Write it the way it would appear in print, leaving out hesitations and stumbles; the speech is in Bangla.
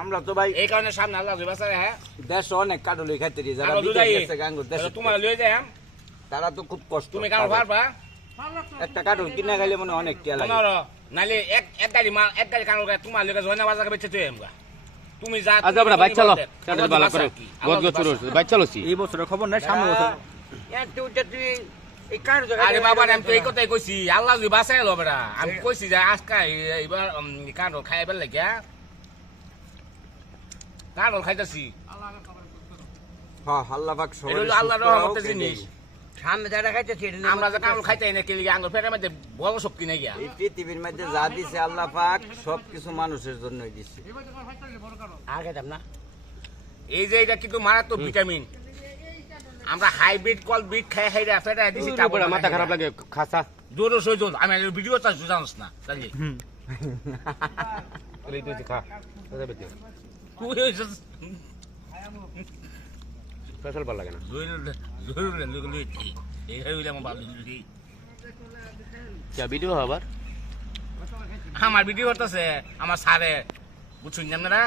আমরা তো ভাই এই কারণে সামনে আল্লাহ বাসা হ্যাঁ দেশ অনেক কাটলি খাইতে যারা তোমার লয়ে যায় তারা তো খুব কষ্ট তুমি কারো পারবা একটা কাটল কিনা খাইলে মনে অনেক টিয়া লাগে নালে এক গাড়ি কারো তোমার লগে জয়না বাজার বেচে তুই আমরা তুমি যা আজ আমরা বাইক চালাও কাটল ভালো করে গদ গদ শুরু বাইক চালাছি এই বছরের খবর নাই সামনে বছর তুই এই কার জায়গা আরে বাবা আমি তো এই কথাই কইছি আল্লাহ যদি বাঁচাই লো বেটা আমি কইছি যে আজকে এবার কারো খাইবার লাগিয়া কারো খাইতাছি হ্যাঁ আল্লাহ পাক সবাই এটা আল্লাহর রহমতের জিনিস সামনে যারা খাইতেছি আমরা যে কারো খাইতে না কেলি আঙ্গুর পেটের মধ্যে বড় শক্তি নাই গিয়া এই পৃথিবীর মধ্যে যা দিছে আল্লাহ পাক সবকিছু মানুষের জন্যই দিছে আগে দাম না এই যে এটা কিন্তু মারাত্মক ভিটামিন আমরা হাইব্রিড কল বিট খাই খাই রে ফেটা দিছি তারপরে মাথা খারাপ লাগে খাসা জোর সইজ আমি ভিডিও চাই জানোস না তাহলে এই তুই খা তুই হইছিস স্পেশাল ভালো লাগে না জোর এই হইলে আমার ভালো দিদি যা ভিডিও আবার আমার ভিডিও করতেছে আমার স্যারে বুঝছেন না